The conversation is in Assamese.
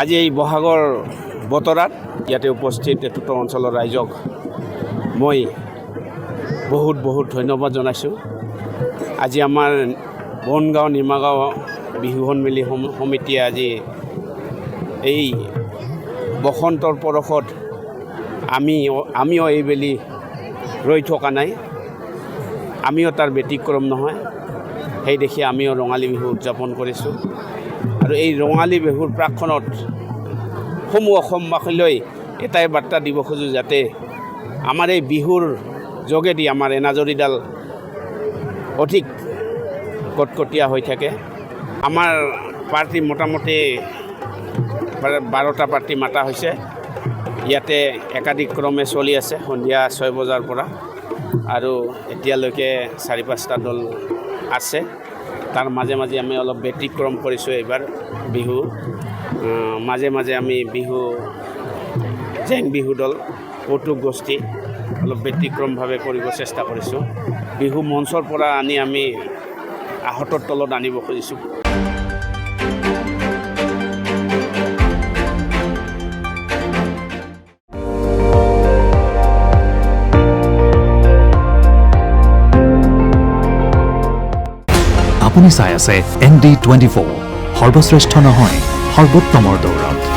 আজি এই বহাগৰ বতৰাত ইয়াতে উপস্থিত এটুটো অঞ্চলৰ ৰাইজক মই বহুত ধন্যবাদ জনাইছোঁ। আজি আমাৰ বনগাঁও নিমাগাঁও বিহু সন্মিলনী সমিতিয়ে আজি এই বসন্তৰ পৰশত আমিও এইবেলি ৰৈ থকা নাই, আমিও তাৰ ব্যতিক্ৰম নহয়। সেই দেখি আমিও ৰঙালী বিহু উদযাপন কৰিছোঁ। আৰু এই ৰঙালী বিহুৰ প্ৰাকখনত সমূহ অসমবাসীলৈ এটাই বাৰ্তা দিব খোজোঁ, যাতে আমাৰ এই বিহুৰ যোগেদি আমাৰ এনাজৰীডাল অধিক কটকটীয়া হৈ থাকে। আমাৰ পাৰ্টি মোটামুটি 12টা পাৰ্টি মাতা হৈছে। ইয়াতে একাধিক ক্ৰমে চলি আছে সন্ধিয়া 6 বজাৰ পৰা, আৰু এতিয়ালৈকে 4-5টা দল আছে। তাৰ মাজে মাজে আমি অলপ ব্যতিক্ৰম কৰিছোঁ। এইবাৰ বিহু মাজে মাজে আমি বিহু জেং বিহু দল, কৌতুক গোষ্ঠী অলপ ব্যতিক্ৰমভাৱে কৰিব চেষ্টা কৰিছোঁ। বিহু মঞ্চৰ পৰা আনি আমি আহতৰ তলত আনিব খুজিছোঁ। আপুনি চাই আছে ND24, সৰ্বশ্ৰেষ্ঠ নহয় সৰ্বোত্তমৰ দৌৰত।